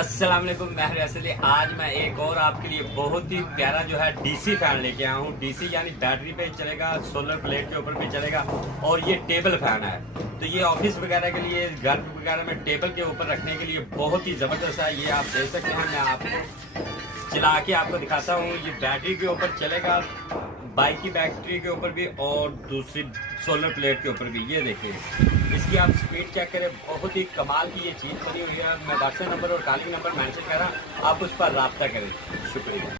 अस्सलाम वालेकुम, मैं असली। आज मैं एक और आपके लिए बहुत ही प्यारा जो है डीसी फैन लेके आया हूँ। डीसी यानी बैटरी पे चलेगा, सोलर प्लेट के ऊपर भी चलेगा और ये टेबल फैन है। तो ये ऑफिस वगैरह के लिए, घर वगैरह में टेबल के ऊपर रखने के लिए बहुत ही ज़बरदस्त है। ये आप देख सकते हैं, मैं आपको चला के आपको दिखाता हूँ। ये बैटरी के ऊपर चलेगा, बाइक की बैटरी के ऊपर भी और दूसरी सोलर प्लेट के ऊपर भी। ये देखिए, इसकी आप स्पीड चेक करें, बहुत ही कमाल की ये चीज़ बनी हुई है। मैं व्हाट्सएप नंबर और कॉलिंग नंबर मेंशन कर रहा, आप उस पर रब्ता करें। शुक्रिया।